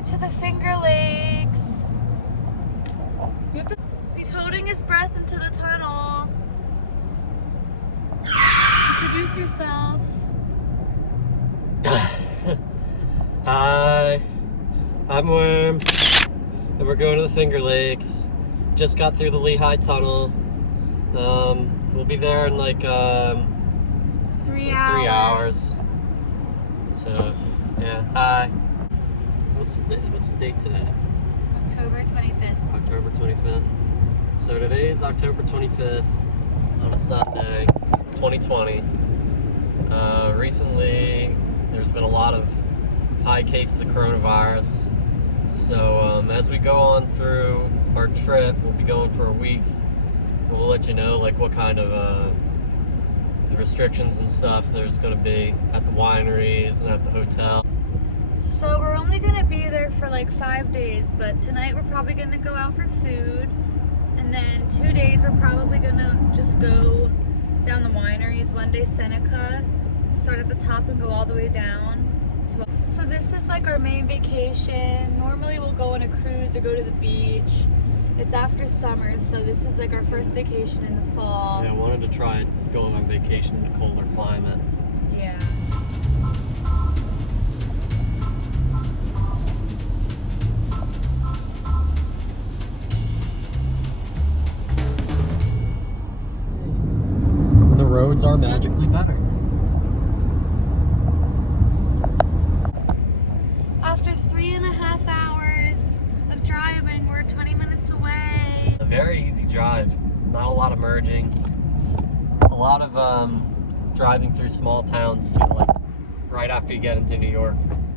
it to the Finger Lakes. He's holding his breath into the tunnel. Introduce yourself. Hi, I'm Worm, and we're going to the Finger Lakes. Just got through the Lehigh Tunnel. We'll be there in like 3 hours. So, yeah. Hi. What's the date today? October 25th. October 25th. So today is October 25th on a Sunday, 2020. Recently, there's been a lot of high cases of coronavirus. So as we go on through our trip, we'll be going for a week. We'll let you know like what kind of restrictions and stuff there's going to be at the wineries and at the hotel. So we're only going to be there for like 5 days, but tonight we're probably going to go out for food, and then 2 days we're probably going to just go down the wineries. One day Seneca, start at the top and go all the way down. So this is like our main vacation. Normally we'll go on a cruise or go to the beach. It's after summer, so this is like our first vacation in the fall. Yeah, I wanted to try going on vacation in a colder climate. Yeah. The roads are magically better. After 3.5 hours of driving, we're 20 minutes away. A very easy drive. Not a lot of merging. A lot of driving through small towns, like right after you get into New York.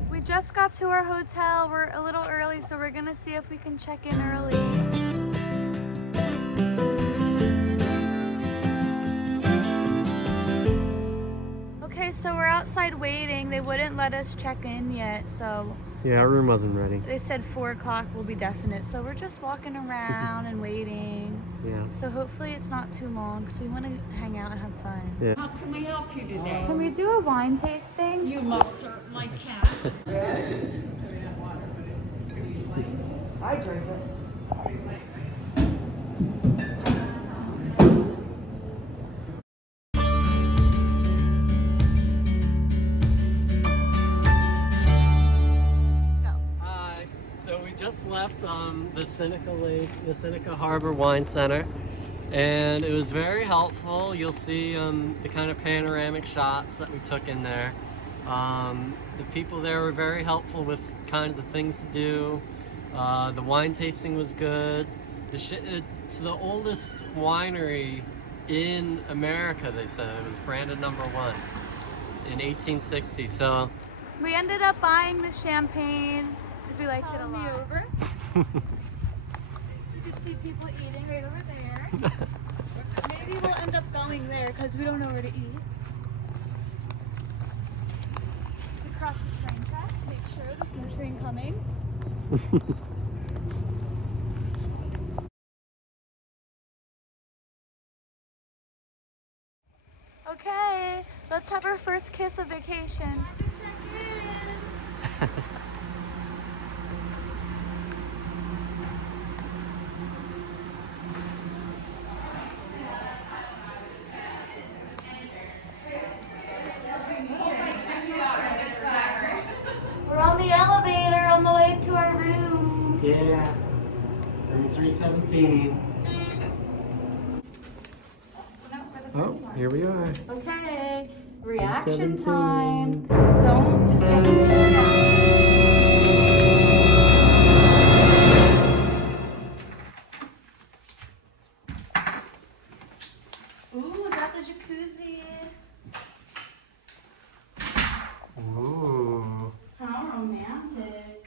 We just got to our hotel. We're a little early, so we're gonna see if we can check in early. So we're outside waiting. They wouldn't let us check in yet, so Yeah, our room wasn't ready. they said 4 o'clock will be definite. So we're just walking around and waiting. Yeah. So hopefully it's not too long because we want to hang out and have fun. Yeah. How can we help you today? Can we do a wine tasting? You most certainly can. I drink it. Just left the Seneca Harbor Wine Center, and it was very helpful. You'll see the kind of panoramic shots that we took in there. The people there were very helpful with kinds of things to do. The wine tasting was good. It's the oldest winery in America, they said. It was branded #1 in 1860. So we ended up buying the champagne. We liked it a lot. Over. You can see people eating right over there. Maybe we'll end up going there because we don't know where to eat. We cross the train tracks, make sure there's no train coming. Okay, let's have our first kiss of vacation. Check in. We're on the elevator on the way to our room. yeah, room 317. Oh, here we are. Okay, reaction 317. time. Don't just get me freaked out. Ooh, got the jacuzzi. Ooh. How romantic.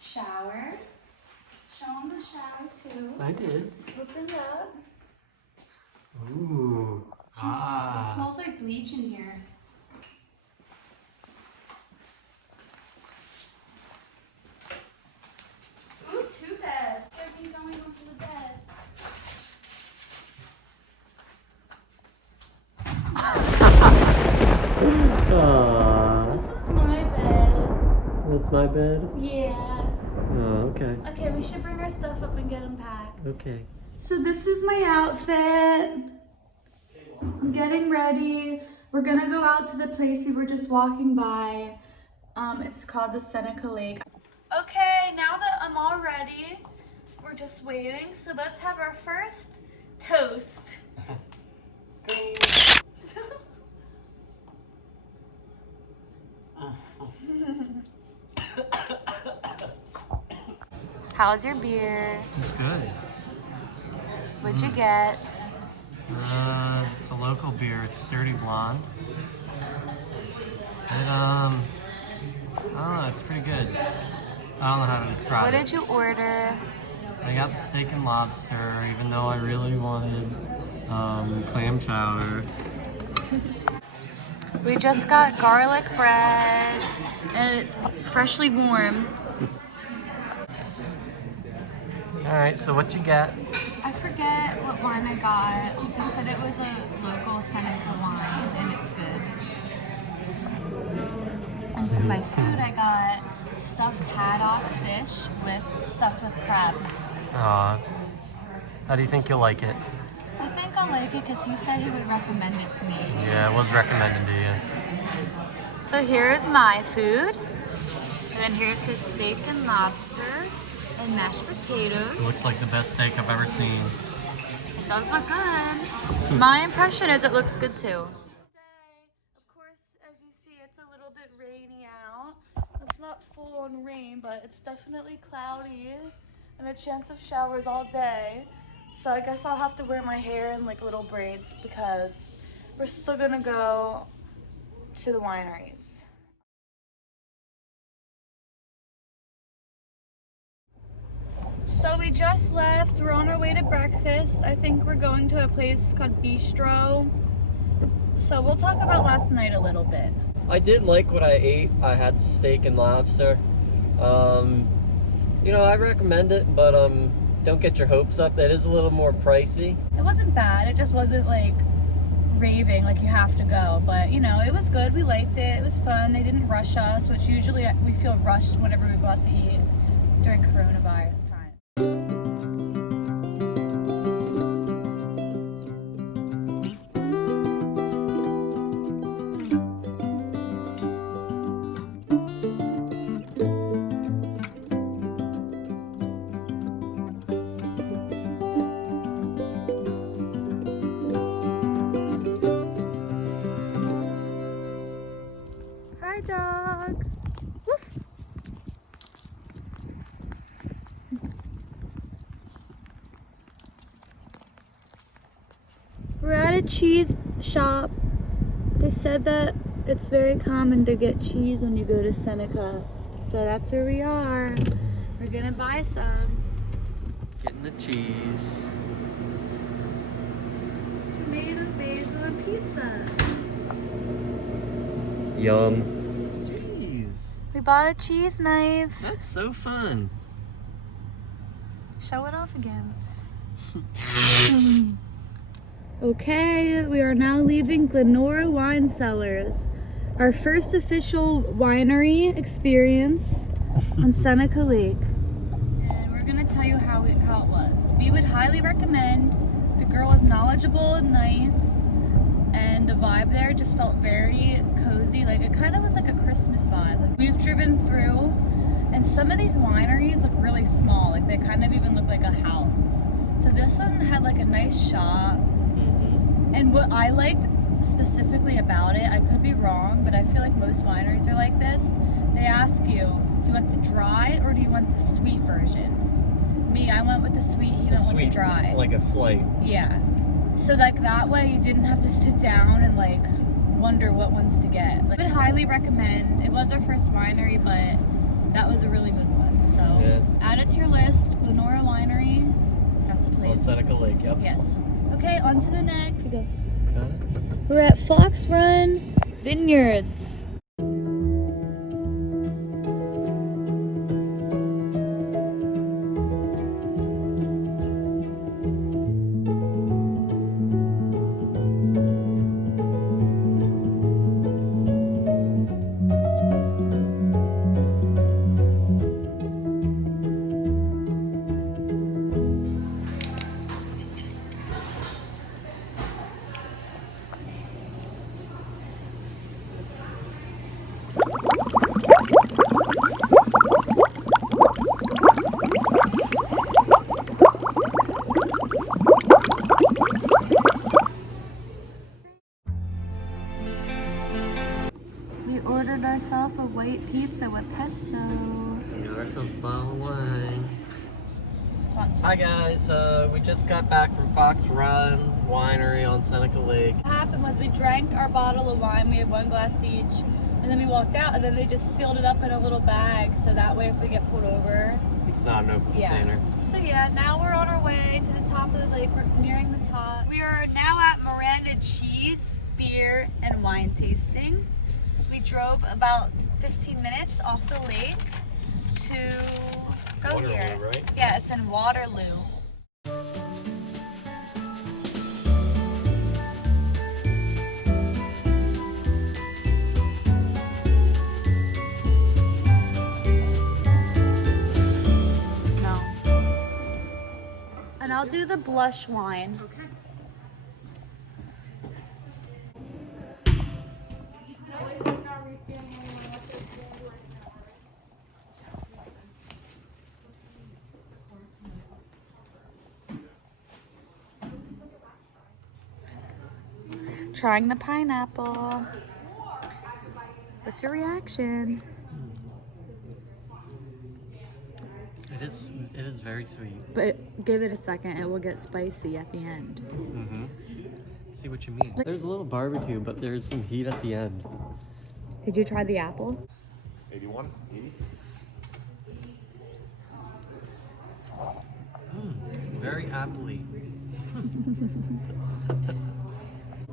Shower. Show them the shower too. I did. Opened up. Ooh. It smells like bleach in here. Ooh, 2 beds. They're me going onto the bed. This is my bed. That's my bed? Yeah. Oh, okay. Okay, we should bring our stuff up and get unpacked. Okay. So this is my outfit. I'm getting ready. We're gonna go out to the place we were just walking by. It's called the Seneca Lake. Okay, now that I'm all ready, we're just waiting. So let's have our first toast. How's your beer? It's good. What'd you get? It's a local beer. It's Dirty Blonde. And, I don't know, it's pretty good. I don't know how to describe What it. did you order? I got the steak and lobster, even though I really wanted clam chowder. We just got garlic bread, and it's freshly warm. Alright, so what you got? I forget what wine I got. They said it was a local Seneca wine, and it's good. And for my food, I got stuffed haddock fish stuffed with crab. Aw. How do you think you'll like it? I think I'll like it because he said he would recommend it to me. Yeah, it was recommended to you. So here's my food, and then here's his steak and lobster and mashed potatoes. It looks like the best steak I've ever seen. It does look good. My impression is it looks good too. Of course, as you see, it's a little bit rainy out. It's not full on rain, but it's definitely cloudy and a chance of showers all day. So I guess I'll have to wear my hair in like little braids because we're still gonna go to the wineries. So we just left. We're on our way to breakfast. I think we're going to a place called Bistro. So we'll talk about last night a little bit. I did like what I ate. I had steak and lobster. You know, I recommend it, but don't get your hopes up. It is a little more pricey. It wasn't bad. It just wasn't like raving, like you have to go. But you know, it was good. We liked it. It was fun. They didn't rush us, which usually we feel rushed whenever we go out to eat during coronavirus time. Hi, dog. Woof. We're at a cheese shop. They said that it's very common to get cheese when you go to Seneca. So that's where we are. We're gonna buy some. Getting the cheese. Tomato, basil, and pizza. Yum. Jeez. We bought a cheese knife. That's so fun. Show it off again. Okay, we are now leaving Glenora Wine Cellars. Our first official winery experience on Seneca Lake. And we're gonna tell you how it was. We would highly recommend. The girl was knowledgeable and nice, and the vibe there just felt very cozy. Like it kind of was like a Christmas vibe. Like we've driven through, and some of these wineries look really small. Like they kind of even look like a house. So this one had like a nice shop. And what I liked specifically about it, I could be wrong, but I feel like most wineries are like this. They ask you, do you want the dry or do you want the sweet version? Me, I went with the sweet, he went with the dry. Like a flight. Yeah. So like that way you didn't have to sit down and like wonder what ones to get. Like, I would highly recommend. It was our first winery, but that was a really good one. So Yeah. add it to your list. Glenora Winery, that's the place. On Seneca Lake, yep. Yes. Okay, on to the next. Okay. We're at Fox Run Vineyards. myself a white pizza with pesto. We got ourselves a bottle of wine. Hi guys, we just got back from Fox Run Winery on Seneca Lake. What happened was we drank our bottle of wine, we had 1 glass each, and then we walked out and then they just sealed it up in a little bag so that way if we get pulled over. It's not an open container. So yeah, now we're on our way to the top of the lake. We're nearing the top. We are now at Miranda Cheese, Beer, and Wine Tasting. We drove about 15 minutes off the lake to go Waterloo, here. right? Yeah, it's in Waterloo. No. And I'll do the blush wine. Okay. Trying the pineapple. What's your reaction? It is very sweet. But give it a second, it will get spicy at the end. Mm-hmm. See what you mean. There's a little barbecue, but there's some heat at the end. Did you try the apple? 81, 80. Very appley.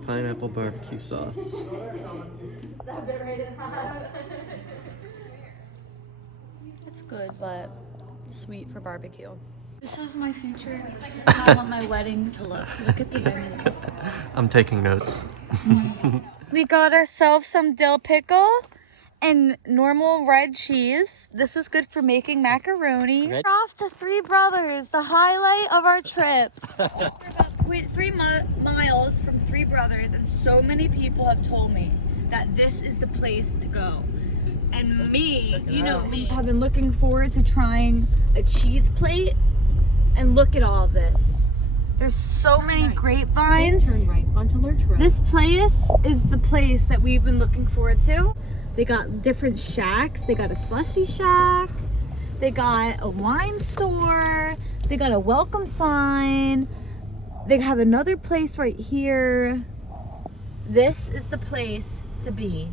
Pineapple barbecue sauce. Stop it right in that. It's good, but sweet for barbecue. This is my future. I want my wedding to look. Look at the venue. I'm taking notes. We got ourselves some dill pickle and normal red cheese. This is good for making macaroni. We're off to Three Brothers, the highlight of our trip. We're about 3 miles from Three Brothers, and so many people have told me that this is the place to go. And me, you know me, have been looking forward to trying a cheese plate. And look at all of this. There's so many grapevines. Turn right onto Lurch Road. This place is the place that we've been looking forward to. They got different shacks. They got a slushy shack. They got a wine store. They got a welcome sign. They have another place right here. This is the place to be.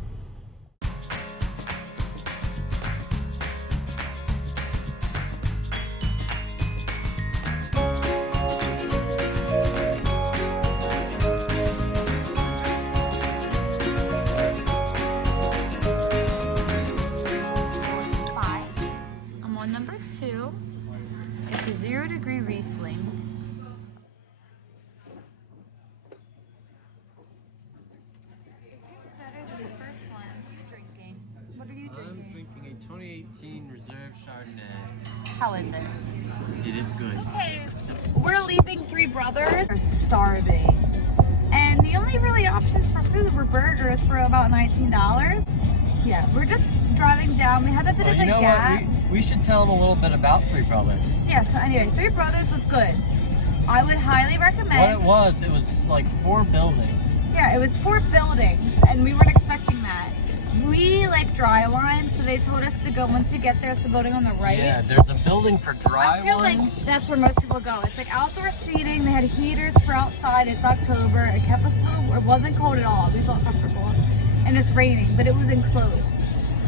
Number 2, it's a 0-degree Riesling. It tastes better than the first one. What are you drinking? What are you drinking? I'm drinking a 2018 Reserve Chardonnay. How is it? It is good. Okay, we're leaving Three Brothers. We're starving. And the only really options for food were burgers for about $19. Yeah, we're just driving down. We had a bit of a gap. We should tell them a little bit about Three Brothers. Yeah, so anyway, Three Brothers was good. I would highly recommend. What it was like 4 buildings. Yeah, it was 4 buildings, and we weren't expecting that. We like dry wine, so they told us to go, once you get there, it's the building on the right. Yeah, there's a building for dry I feel wine. like that's where most people go. It's like outdoor seating, they had heaters for outside, it's October, it kept us a little, it wasn't cold at all, we felt comfortable. And it's raining, but it was enclosed.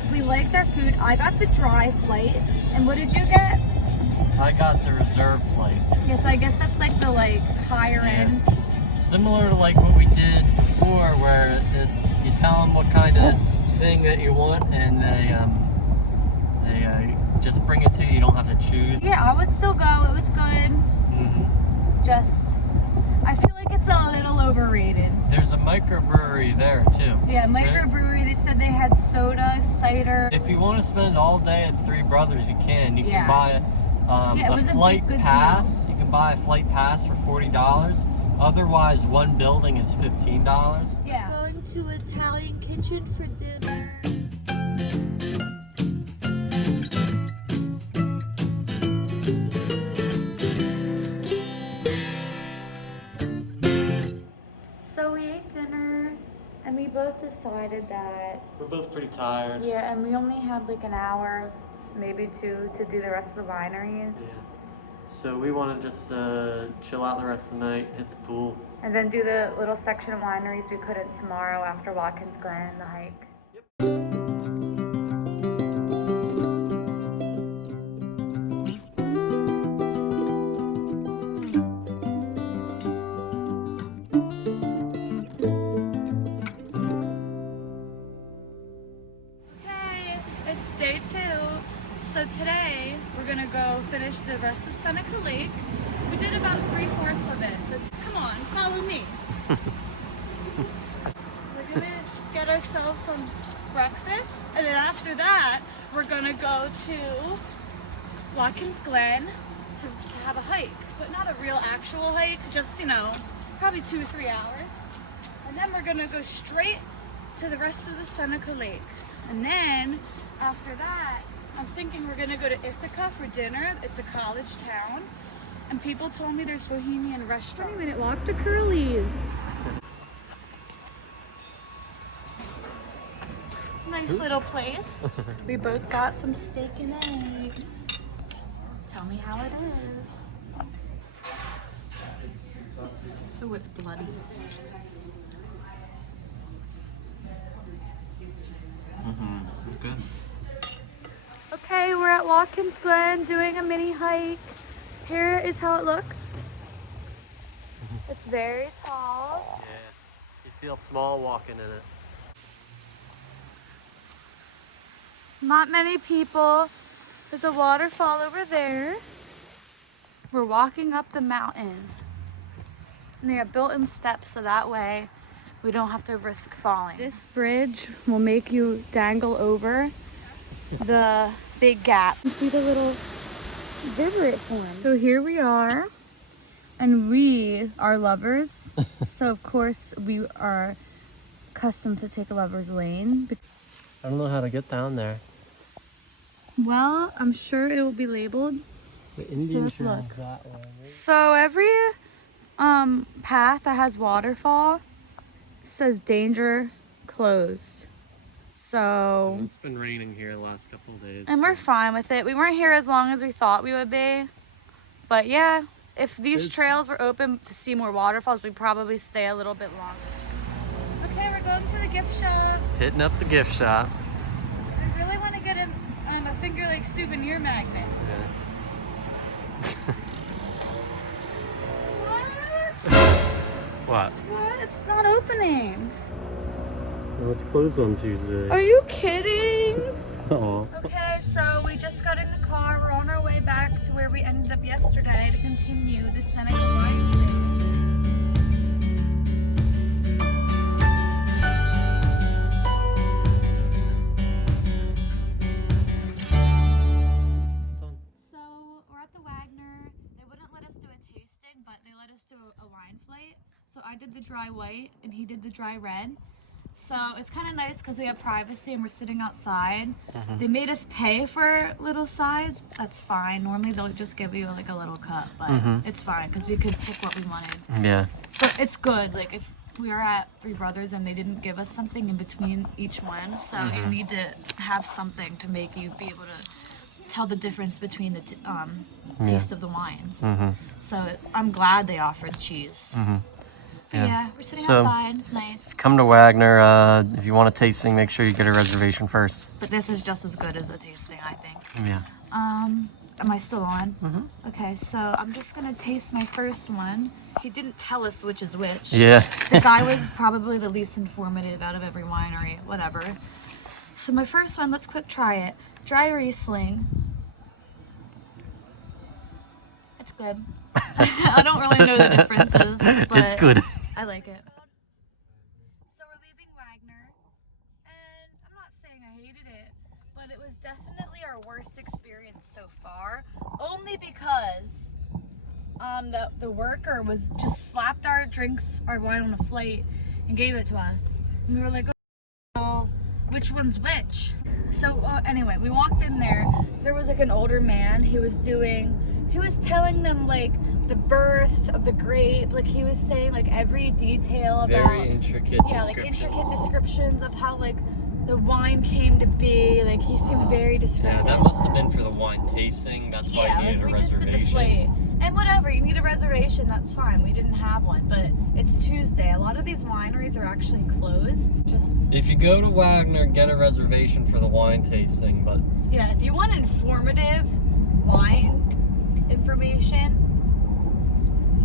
We liked our food. I got the dry flight, and what did you get? I got the reserve flight. Yeah, so I guess that's like the higher end. Similar to like what we did before, where it's you tell them what kind of thing that you want, and they just bring it to you. You don't have to choose. Yeah, I would still go. It was good. Just, I feel like it's a little overrated. There's a microbrewery there too. Yeah, microbrewery. They said they had soda, cider. If you want to spend all day at Three Brothers, you can. You can buy it was a flight good pass. deal. You can buy a flight pass for $40. Otherwise, one building is $15. Yeah. Going to Italian kitchen for dinner. So we ate dinner, and we both decided that, We're both pretty tired. yeah, and we only had like an hour, maybe two, to do the rest of the wineries. Yeah. So we want to just chill out the rest of the night, hit the pool. And then do the little section of wineries we couldn't tomorrow after Watkins Glen, the hike. Okay, it's day 2. So today we're gonna go finish the rest of Seneca Lake. We did about 3/4 of it, so come on, follow me. We're gonna get ourselves some breakfast, and then after that, we're gonna go to Watkins Glen to have a hike, but not a real actual hike, just, you know, probably 2 or 3 hours. And then we're gonna go straight to the rest of the Seneca Lake. And then after that, I'm thinking we're gonna go to Ithaca for dinner. It's a college town. And people told me there's Bohemian restaurant. 20-minute walk to Curly's. Nice little place. We both got some steak and eggs. Tell me how it is. Oh, it's bloody. Good. Okay, we're at Watkins Glen doing a mini hike. Here is how it looks. It's very tall. Yeah. You feel small walking in it. Not many people. There's a waterfall over there. We're walking up the mountain. And they are built-in steps so that way we don't have to risk falling. This bridge will make you dangle over the big gap. You see the little river it formed. So here we are, and we are lovers. So of course we are accustomed to take a lover's lane. I don't know how to get down there. Well, I'm sure it will be labeled. The Indian let's Trail look. is that way. Right? So every path that has waterfall says danger closed. So, It's been raining here the last couple of days. and we're fine with it. We weren't here as long as we thought we would be. But yeah, if these trails were open to see more waterfalls, we'd probably stay a little bit longer. Okay, we're going to the gift shop. Hitting up the gift shop. I really want to get a Finger Lake souvenir magnet. What? What? It's not opening. Well, it's closed on Tuesday. Are you kidding? Oh. Okay, so we just got in the car. We're on our way back to where we ended up yesterday to continue the Seneca wine trip. So we're at the Wagner. They wouldn't let us do a tasting, but they let us do a wine flight. So I did the dry white and he did the dry red. So it's kind of nice because we have privacy and we're sitting outside. They made us pay for little sides. That's fine. Normally they'll just give you like a little cup, but it's fine because we could pick what we wanted. Yeah. But it's good. Like if we were at Three Brothers and they didn't give us something in between each one, so you need to have something to make you be able to tell the difference between the taste of the wines. So I'm glad they offered cheese. But yeah, we're sitting outside. It's nice. Come to Wagner. If you want a tasting, make sure you get a reservation first. But this is just as good as a tasting, I think. Yeah. Am I still on? Okay, so I'm just gonna taste my first one. He didn't tell us which is which. Yeah. The guy was probably the least informative out of every winery, whatever. So my first one, let's quick try it. Dry Riesling. It's good. I don't really know the differences, but It's good. I like it. So we're leaving Wagner, and I'm not saying I hated it, but it was definitely our worst experience so far. Only because the worker was just slapped our wine on a plate and gave it to us. And we were like, oh, which one's which? So anyway, we walked in there. There was like an older man. He was telling them like the birth of the grape. Like he was saying, like every detail about Very intricate like descriptions. intricate descriptions of how like the wine came to be. Like he seemed very Yeah, descriptive. that must have been for the wine tasting. That's why Yeah, you needed like we a just did the reservation. flight. And whatever, you need a reservation, that's fine. We didn't have one, but it's Tuesday. A lot of these wineries are actually closed. Just If you go to Wagner, get a reservation for the wine tasting, but yeah, if you want informative wine information,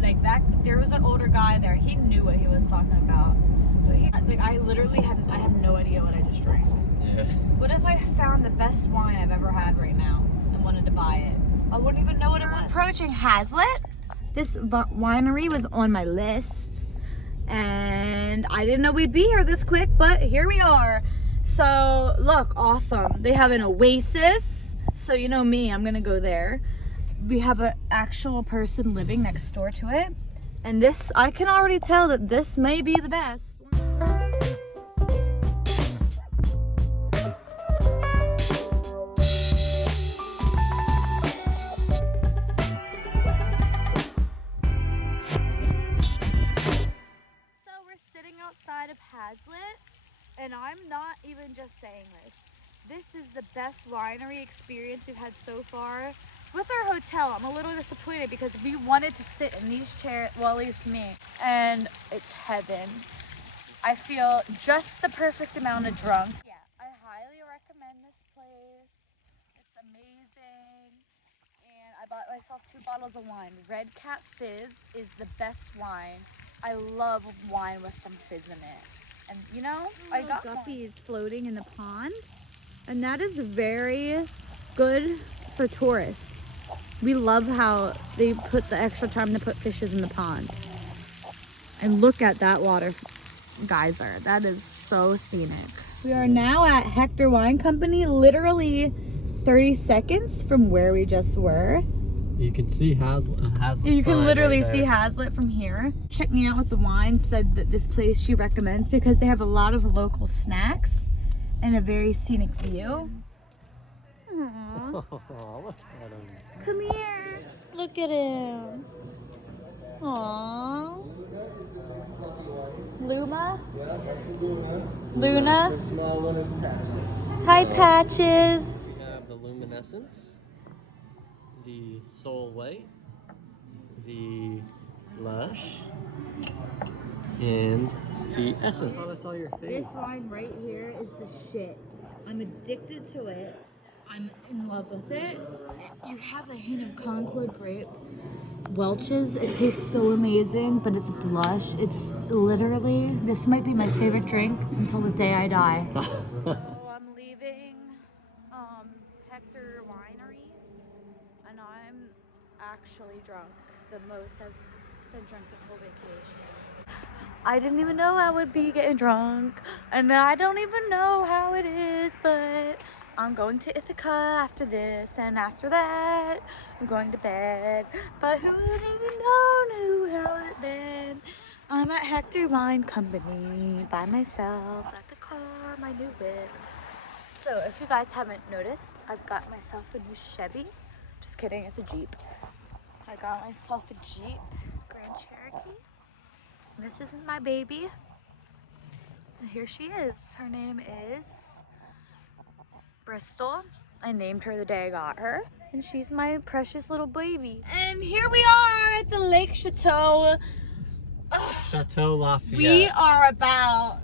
like that, there was an older guy there. He knew what he was talking about. But he, like, I have no idea what I just drank. yeah. What if I found the best wine I've ever had right now and wanted to buy it? I wouldn't even know what it was. Approaching Hazlitt. This winery was on my list, and I didn't know we'd be here this quick, but here we are. So look, awesome. They have an oasis. So you know me, I'm gonna go there. We have an actual person living next door to it, and this, I can already tell that this may be the best. Outside of Hazlitt, and I'm not even just saying this. This is the best winery experience we've had so far. With our hotel, I'm a little disappointed because we wanted to sit in these chairs, well, at least me, and it's heaven. I feel just the perfect amount of drunk. Yeah, I highly recommend this place. It's amazing. And I bought myself 2 bottles of wine. Red Cat Fizz is the best wine. I love wine with some fizz in it. And you know, I got guppies floating in the pond. And that is very good for tourists. We love how they put the extra time to put fishes in the pond. And look at that water geyser. That is so scenic. We are now at Hector Wine Company, literally 30 seconds from where we just were. You can see Hazlitt. You can literally right see Hazlitt from here. Checked me out with the wine, said that this place she recommends because they have a lot of local snacks and a very scenic view. Aww. Look at him. Come here. Look at him. Aww. Luna? Hi, Patches. We have the Luminescence, the Soul White, the Lush, and the Essence. Oh, I saw your face. This wine right here is the shit. I'm addicted to it. I'm in love with it. You have a hint of Concord grape. Welch's, it tastes so amazing, but it's blush. It's literally, this might be my favorite drink until the day I die. So I'm leaving Hector Winery, and I'm actually drunk. The most I've been drunk this whole vacation. I didn't even know I would be getting drunk, and I don't even know how it is, but I'm going to Ithaca after this, and after that, I'm going to bed. But who would even know how it been? I'm at Hector Wine Company by myself at the car, my new whip. So if you guys haven't noticed, I've got myself a new Chevy. Just kidding, it's a Jeep. I got myself a Jeep Grand Cherokee. This isn't my baby. And here she is. Her name is Bristol. I named her the day I got her, and she's my precious little baby. And here we are at the Lake Chateau. Chateau Lafayette. We are about,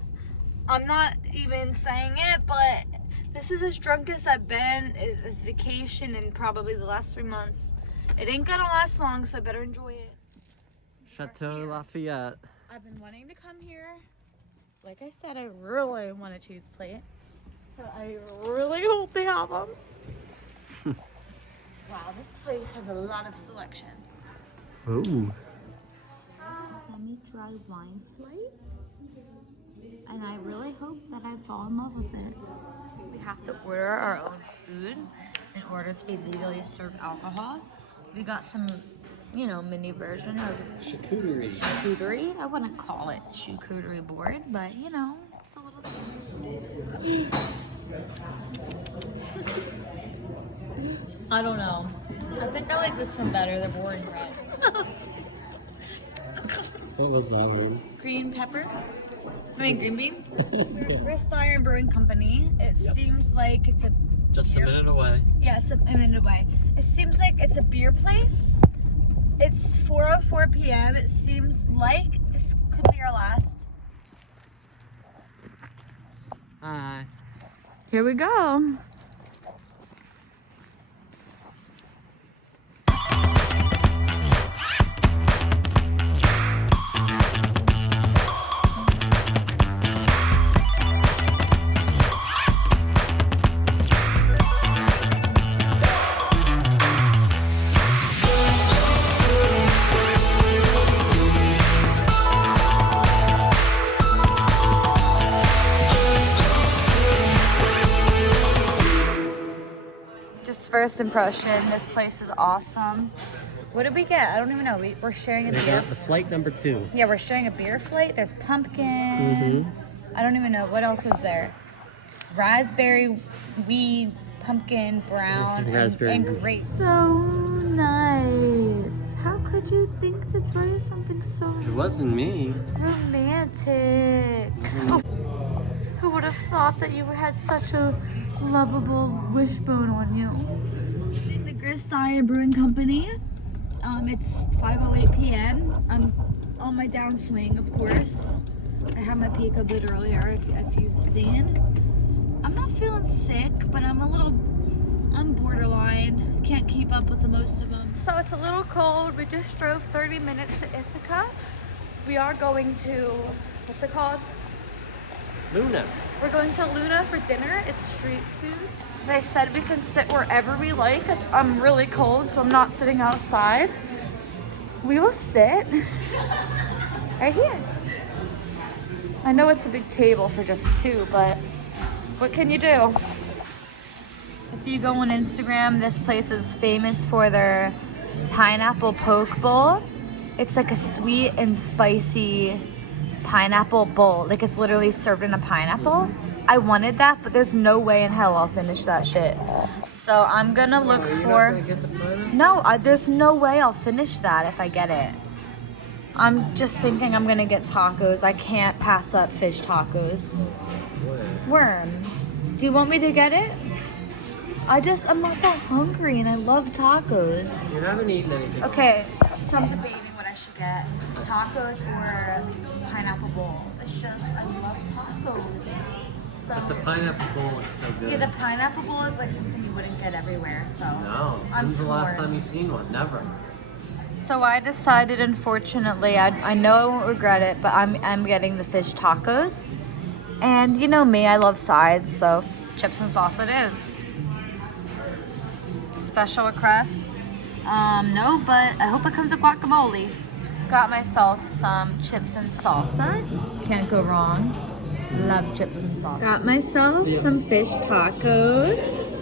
I'm not even saying it, but this is as drunk as I've been this vacation in probably the last 3 months. It ain't gonna last long, so I better enjoy it. Chateau Lafayette. I've been wanting to come here. Like I said, I really want a cheese plate. So I really hope they have them. Wow, this place has a lot of selection. Ooh. Semi-dry wine flight. And I really hope that I fall in love with it. We have to order our own food in order to be legally served alcohol. We got some, you know, mini version of charcuterie. I wouldn't call it charcuterie board, but you know, it's a little something. I don't know. I think I like this one better, the boring red. What was that one? Green pepper. I mean green bean. Grist Iron Brewing Company. It seems like it's a Just a minute away. yeah, it's a minute away. It seems like it's a beer place. It's 4:04 p.m. It seems like this could be our last. Hi. Here we go. Just first impression, this place is awesome. What did we get? I don't even know. We're sharing a We beer. got the flight number 2. Yeah, we're sharing a beer flight. There's pumpkin. I don't even know. What else is there? Raspberry, weed, pumpkin, brown, Raspberry and weed. grape. So nice. How could you think to try something so It wasn't me. romantic? Oh, who would have thought that you had such a lovable wishbone on you? The Grist Iron Brewing Company. It's 5:08 p.m. I'm on my downswing, of course. I had my peek a bit earlier, if you've seen. I'm not feeling sick, but I'm borderline. Can't keep up with the most of them. So it's a little cold. We just drove 30 minutes to Ithaca. We are going to, what's it called? Luna. We're going to Luna for dinner. It's street food. They said we can sit wherever we like. I'm really cold, so I'm not sitting outside. We will sit right here. I know it's a big table for just 2, but what can you do? If you go on Instagram, this place is famous for their pineapple poke bowl. It's like a sweet and spicy pineapple bowl. Like it's literally served in a pineapple. I wanted that, but there's no way in hell I'll finish that shit. So I'm gonna look for. No, there's no way I'll finish that if I get it. I'm just thinking I'm gonna get tacos. I can't pass up fish tacos. Worm. Do you want me to get it? I'm not that hungry and I love tacos. You haven't eaten anything. Okay, so I'm debating what I should get. Tacos or pineapple bowl. It's just, I love tacos. So, But the pineapple bowl looks so good. yeah, the pineapple bowl is like something you wouldn't get everywhere, so. No. I'm When's the last torn. time you've seen one? Never. So I decided, unfortunately, I know I won't regret it, but I'm getting the fish tacos. And you know me, I love sides, so chips and sauce it is. Special request? No, but I hope it comes with guacamole. Got myself some chips and salsa. Can't go wrong. Love chips and salsa. Got myself some fish tacos.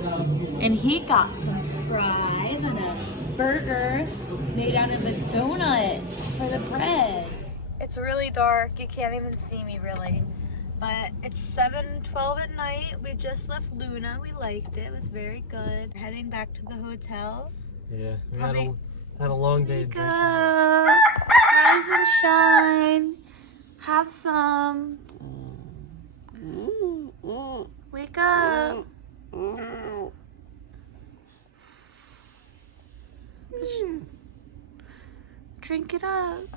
And he got some fries and a burger made out of a donut for the bread. It's really dark. You can't even see me really. But it's 7:12 at night. We just left Luna. We liked it. It was very good. Heading back to the hotel. Yeah. We Probably- had a long day Wake drinking. up, rise and shine. Have some. Wake up. Drink it up.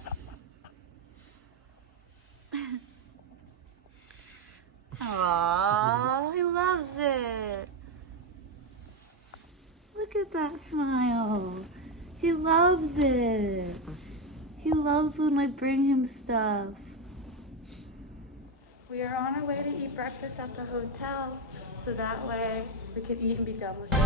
Aww, he loves it. Look at that smile. He loves it. He loves when I bring him stuff. We are on our way to eat breakfast at the hotel, so that way we can eat and be done with it.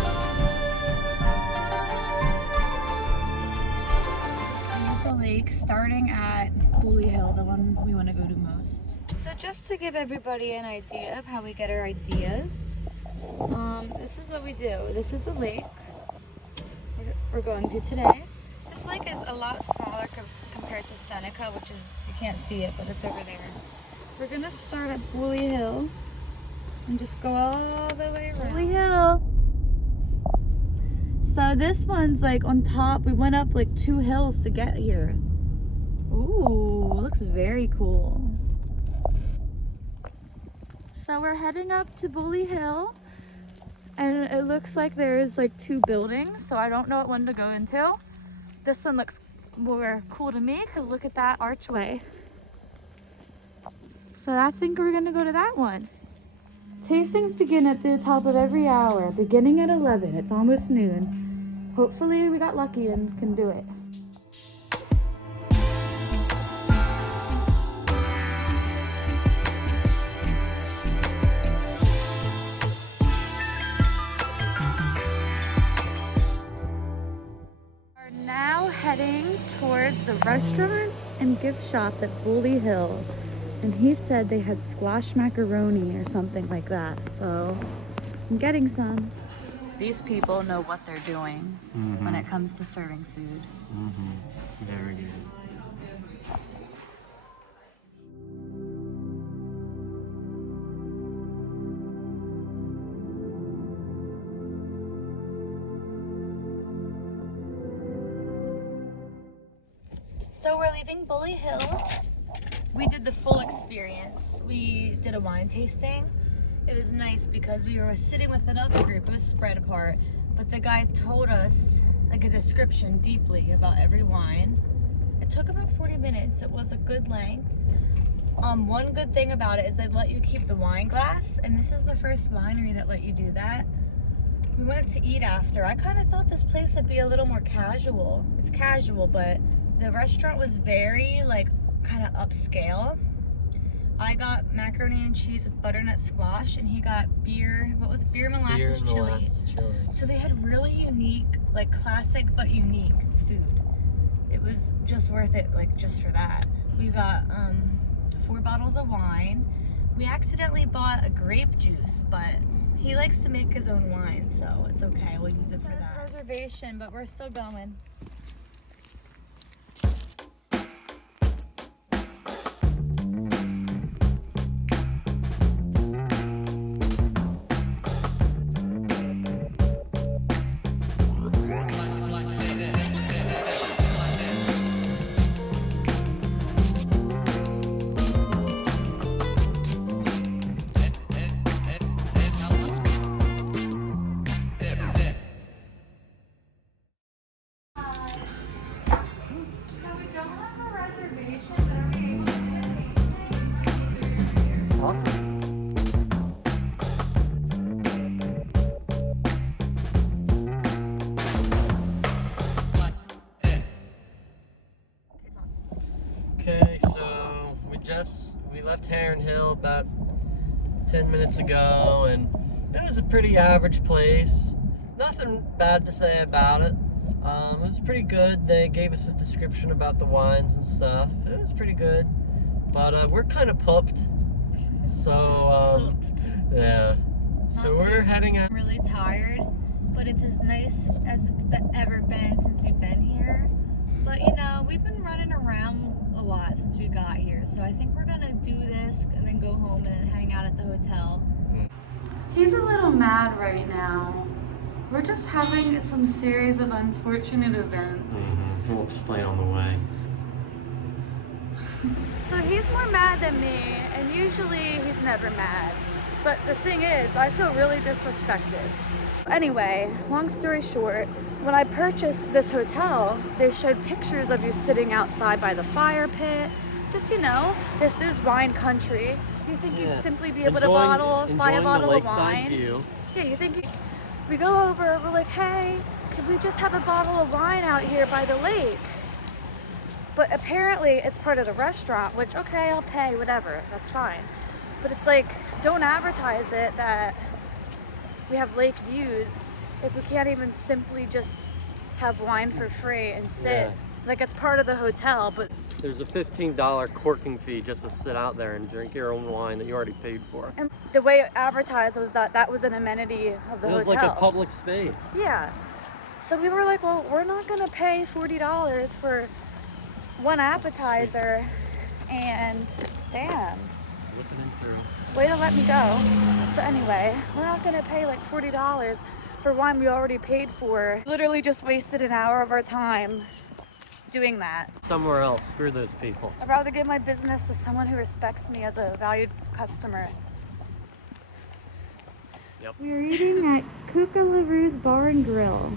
At the lake, starting at Bully Hill, the one we want to go to most. So just to give everybody an idea of how we get our ideas, this is what we do. This is the lake we're going to today. This lake is a lot smaller compared to Seneca, which is, you can't see it, but it's over there. We're gonna start at Bully Hill and just go all the way around. Bully Hill. So this one's like on top. We went up like 2 hills to get here. Ooh, looks very cool. So we're heading up to Bully Hill, and it looks like there's like 2 buildings, so I don't know what one to go into. This one looks more cool to me because look at that archway. So I think we're gonna go to that one. Tastings begin at the top of every hour, beginning at 11. It's almost noon. Hopefully we got lucky and can do it. We're now heading towards the restaurant and gift shop at Bully Hill. And he said they had squash macaroni or something like that. So I'm getting some. These people know what they're doing when it comes to serving food. Very good. So we're leaving Bully Hill. We did the full experience. We did a wine tasting. It was nice because we were sitting with another group. It was spread apart, but the guy told us like a description deeply about every wine. It took about 40 minutes. It was a good length. One good thing about it is they let you keep the wine glass, and this is the first winery that let you do that. We went to eat after. I kind of thought this place would be a little more casual. It's casual, but the restaurant was very like kind of upscale. I got macaroni and cheese with butternut squash, and he got beer, what was it? Beer molasses chili. So they had really unique, like classic but unique food. It was just worth it, like just for that. We got 4 bottles of wine. We accidentally bought a grape juice, but he likes to make his own wine, so it's okay. We'll use it for that. Reservation, but we're still going. Okay, so we left Heron Hill about 10 minutes ago, and it was a pretty average place. Nothing bad to say about it. It was pretty good. They gave us a description about the wines and stuff. It was pretty good, but we're kind of pooped. So yeah. So we're heading out. I'm really tired, but it's as nice as it's ever been since we've been here. But you know, we've been running around a lot since we got here, so I think we're gonna do this and then go home and then hang out at the hotel. He's a little mad right now. We're just having some series of unfortunate events. We'll explain on the way. So he's more mad than me, and usually he's never mad. But the thing is, I feel really disrespected. Anyway, long story short, when I purchased this hotel, they showed pictures of you sitting outside by the fire pit. Just, you know, this is wine country. You think you'd simply be able to buy a bottle of wine? View. Yeah, you think we go over, we're like, hey, could we just have a bottle of wine out here by the lake? But apparently it's part of the restaurant, which, okay, I'll pay, whatever, that's fine. But it's like, don't advertise it that we have lake views if we can't even simply just have wine for free and sit. Yeah. Like it's part of the hotel, but There's a $15 corking fee just to sit out there and drink your own wine that you already paid for. and the way it advertised was that that was an amenity of the It was hotel. like a public space. Yeah. So we were like, well, we're not gonna pay $40 for one appetizer, and damn, Looking in through. way to let me go. So anyway, we're not gonna pay like $40 for wine we already paid for. Literally just wasted an hour of our time doing that. Somewhere else. Screw those people. I'd rather give my business to someone who respects me as a valued customer. Yep. We are eating at Cuca LaRue's Bar and Grill.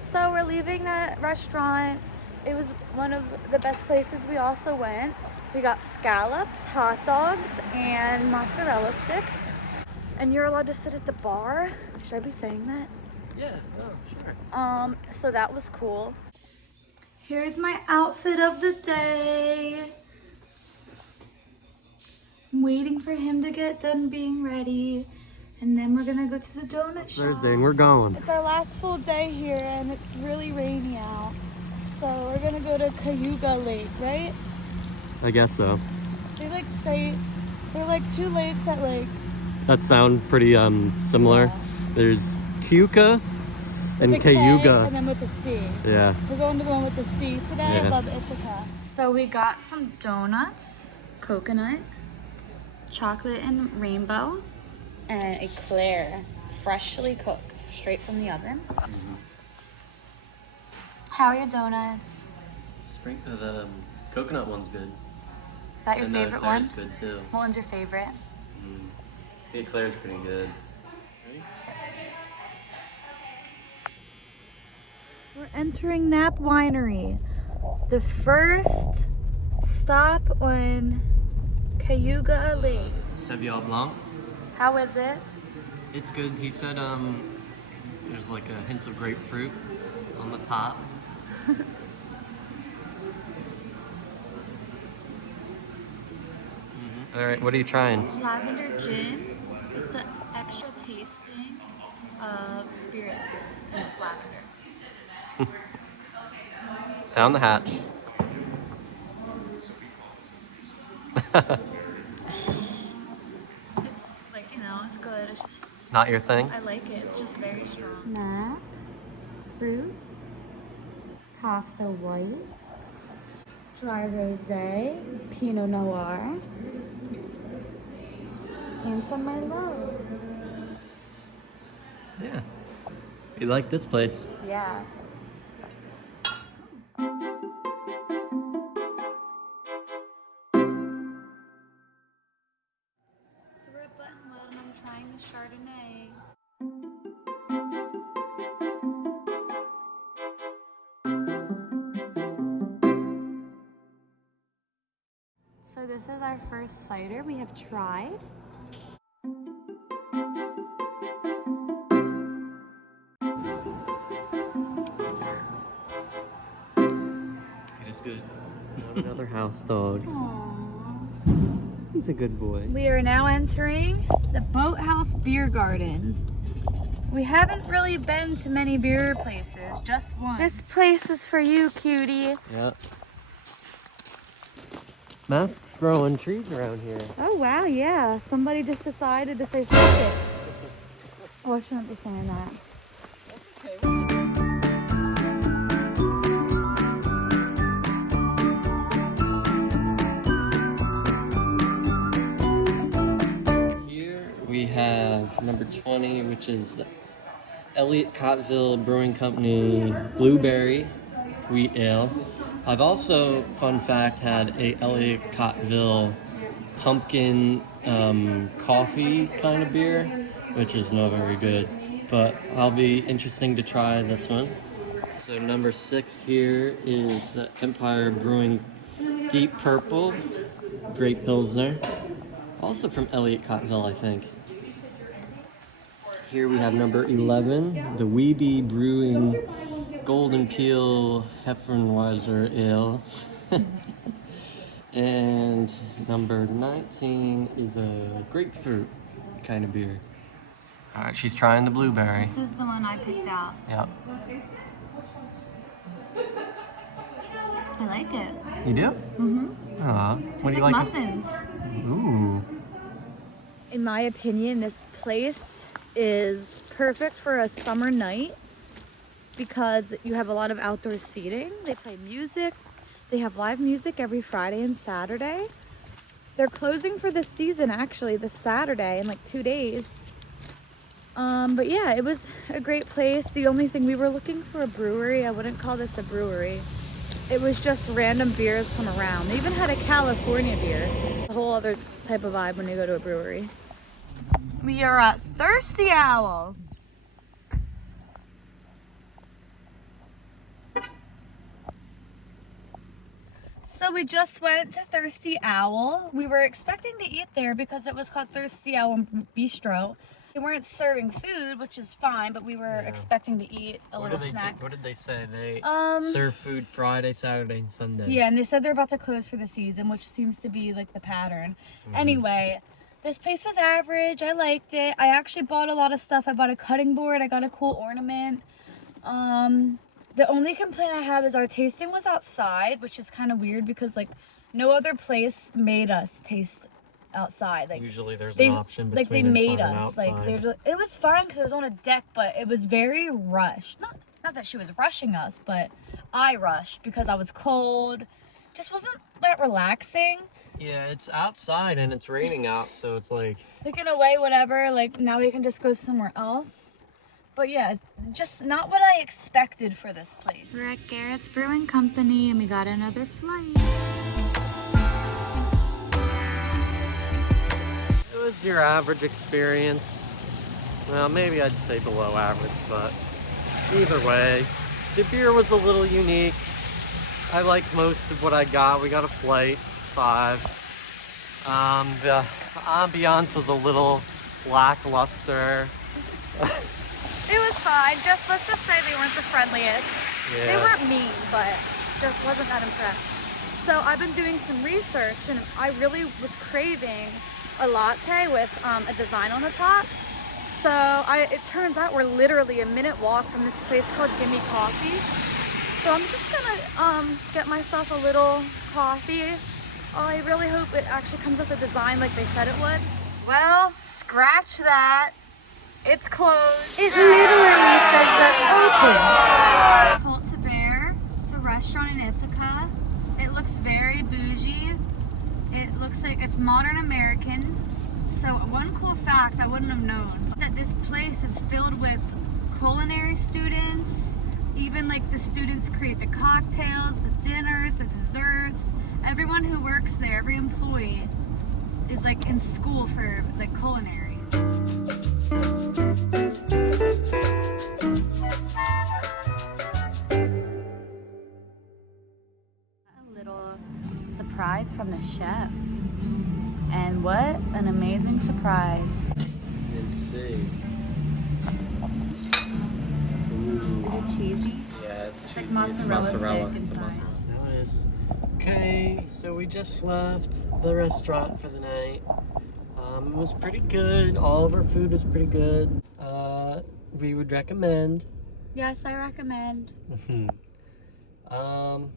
So we're leaving that restaurant. It was one of the best places we also went. We got scallops, hot dogs, and mozzarella sticks. And you're allowed to sit at the bar. Should I be saying that? Yeah, no, sure. So that was cool. Here's my outfit of the day. I'm waiting for him to get done being ready. And then we're gonna go to the donut shop. Thursday, and we're going. It's our last full day here and it's really rainy out. So we're gonna go to Cayuga Lake, right? I guess so. They like say, there are like two lakes that like... That sound pretty similar. Yeah. There's Cuca and with the K Cayuga. and then with the C. Yeah. We're going to the one with the C today Yeah. above Ithaca. So we got some donuts, coconut, chocolate and rainbow, and eclair, freshly cooked, straight from the oven. How are your donuts? The coconut one's good. Is that your favorite one? Good too. What one's your favorite? The eclair's pretty good. We're entering Nap Winery. The first stop on Cayuga Lake. Sauvignon Blanc. How is it? It's good. He said there's like a hints of grapefruit on the top. All right, what are you trying? Lavender gin. It's an extra tasting of spirits and it's lavender. Down the hatch. It's like, you know, it's good. It's just, Not your thing? I like it. It's just very strong. Nap, fruit, pasta white, dry rosé, Pinot Noir, and some Merlot. Yeah. You like this place? Yeah. So we're at Buttonwood and I'm trying the Chardonnay. So this is our first cider we have tried. It is good. Another house dog. Aww. He's a good boy. We are now entering the Boathouse Beer Garden. We haven't really been to many beer places, just one. This place is for you, cutie. Yeah. Masks growing trees around here. Oh wow, yeah. Somebody just decided to say fuck it. Oh, I shouldn't be saying that. Here we have number 20, which is Elliott Cottville Brewing Company Blueberry Wheat Ale. I've also, fun fact, had a Elliott Cottville pumpkin coffee kind of beer, which is not very good, but I'll be interesting to try this one. So number 6 here is Empire Brewing Deep Purple Great Pilsner, also from Elliott Cottville, I think. Here we have number 11, the Weeby Brewing Golden Peel Hefeweizen Ale. And number 19 is a grapefruit kind of beer. Alright, she's trying the blueberry. This is the one I picked out. Yep. I like it. You do? Mm-hmm. Aw. What do you like? Muffins. Ooh. In my opinion, this place is perfect for a summer night because you have a lot of outdoor seating. They play music. They have live music every Friday and Saturday. They're closing for this season actually this Saturday in like 2 days. But yeah, it was a great place. The only thing, we were looking for a brewery. I wouldn't call this a brewery. It was just random beers from around. They even had a California beer. A whole other type of vibe when you go to a brewery. We are at Thirsty Owl. So we just went to Thirsty Owl. We were expecting to eat there because it was called Thirsty Owl Bistro. They weren't serving food, which is fine, but we were expecting to eat a little snack. What did they say? They serve food Friday, Saturday, and Sunday. Yeah, and they said they're about to close for the season, which seems to be like the pattern. Anyway, this place was average. I liked it. I actually bought a lot of stuff. I bought a cutting board. I got a cool ornament. The only complaint I have is our tasting was outside, which is kind of weird because like no other place made us taste outside. Like usually there's an option between like they made us outside. it was fine because it was on a deck, but it was very rushed. Not that she was rushing us, but I rushed because I was cold. Just wasn't that relaxing. Yeah, it's outside and it's raining out, so it's like in a way, whatever, like now we can just go somewhere else. But yeah, just not what I expected for this place. We're at Garrett's Brewing Company and we got another flight. it was your average experience. Well, maybe I'd say below average, but either way, the beer was a little unique. I liked most of what I got. We got a flight 5. The ambiance was a little lackluster. It was fine. Let's just say they weren't the friendliest. Yeah. They weren't mean, but just wasn't that impressed. So I've been doing some research and I really was craving a latte with a design on the top. So it turns out we're literally a minute walk from this place called Gimme Coffee. So I'm just gonna get myself a little coffee. I really hope it actually comes with the design like they said it would. Well, scratch that. It's closed. It literally says that open. Cultivar. It's a restaurant in Ithaca. It looks very bougie. It looks like it's modern American. So one cool fact I wouldn't have known, that this place is filled with culinary students. Even like the students create the cocktails, the dinners, the desserts. Everyone who works there, every employee is like in school for like culinary. A little surprise from the chef. And what an amazing surprise. Let's see. Is it cheesy? Yeah, it's cheesy. Like mozzarella stick It's a inside. mozzarella. It is. Okay, so we just left the restaurant for the night. It was pretty good. All of our food was pretty good. We would recommend. Yes, I recommend. Now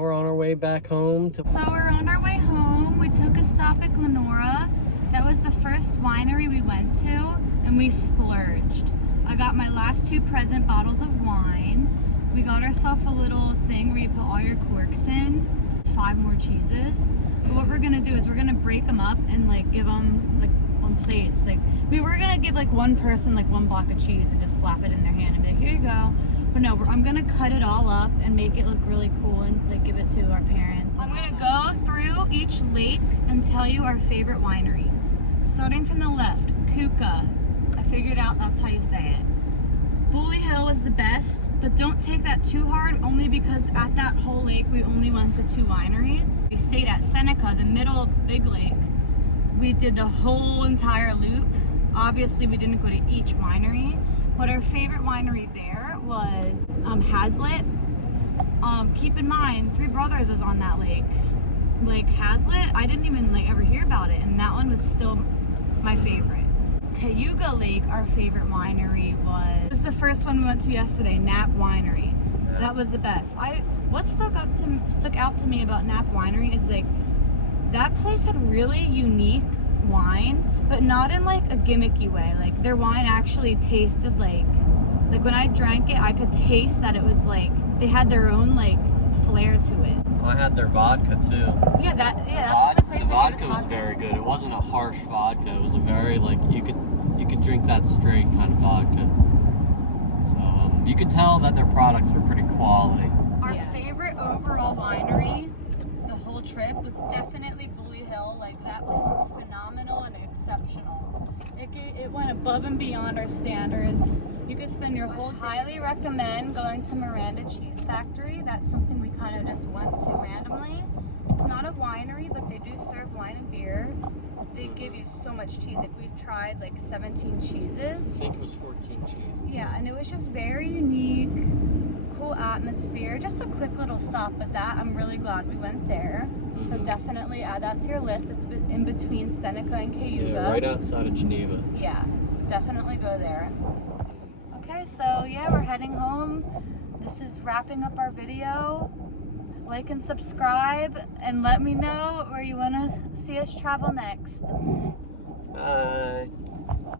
we're on our way back home to. So we're on our way home. We took a stop at Glenora. That was the first winery we went to, and we splurged. I got my last 2 present bottles of wine. We got ourselves a little thing where you put all your corks in, 5 more cheeses. But what we're gonna do is we're gonna break them up and like give them like on plates. Like we were gonna give like one person like 1 block of cheese and just slap it in their hand and be like, here you go. But no, I'm gonna cut it all up and make it look really cool and like give it to our parents. I'm gonna go through each lake and tell you our favorite wineries. Starting from the left, Kuka. I figured out that's how you say it. Bully Hill is the best, but don't take that too hard, only because at that whole lake we only went to 2 wineries. We stayed at Seneca, the middle big lake. We did the whole entire loop. Obviously we didn't go to each winery, but our favorite winery there was Hazlitt. Keep in mind, 3 Brothers was on that lake. Lake Hazlitt, I didn't even like ever hear about it, and that one was still my favorite. Cayuga Lake, our favorite winery, was the first one we went to yesterday, Knapp Winery. Yeah. That was the best. What stuck out to me about Knapp Winery is like that place had really unique wine, but not in like a gimmicky way. Like their wine actually tasted like when I drank it, I could taste that it was like they had their own like flair to it. I had their vodka too. Yeah, that's the only place The they vodka gave was us very good. It wasn't a harsh vodka. It was a very like you could drink that straight kind of vodka. So you could tell that their products were pretty quality. Our favorite overall winery the whole trip was definitely Bully Hill. Like, that place was phenomenal and exceptional. It went above and beyond our standards. You could spend your whole day. Highly recommend going to Miranda Cheese Factory. That's something we kind of just went to randomly. It's not a winery, but they do serve wine and beer. They give you so much cheese. Like, we've tried like 17 cheeses. I think it was 14 cheese. Yeah, and it was just very unique, cool atmosphere. Just a quick little stop, but I'm really glad we went there. So definitely add that to your list. It's in between Seneca and Cayuga. Yeah, right outside of Geneva. Yeah, definitely go there. Okay, so yeah, we're heading home. This is wrapping up our video. Like and subscribe, and let me know where you want to see us travel next. Bye.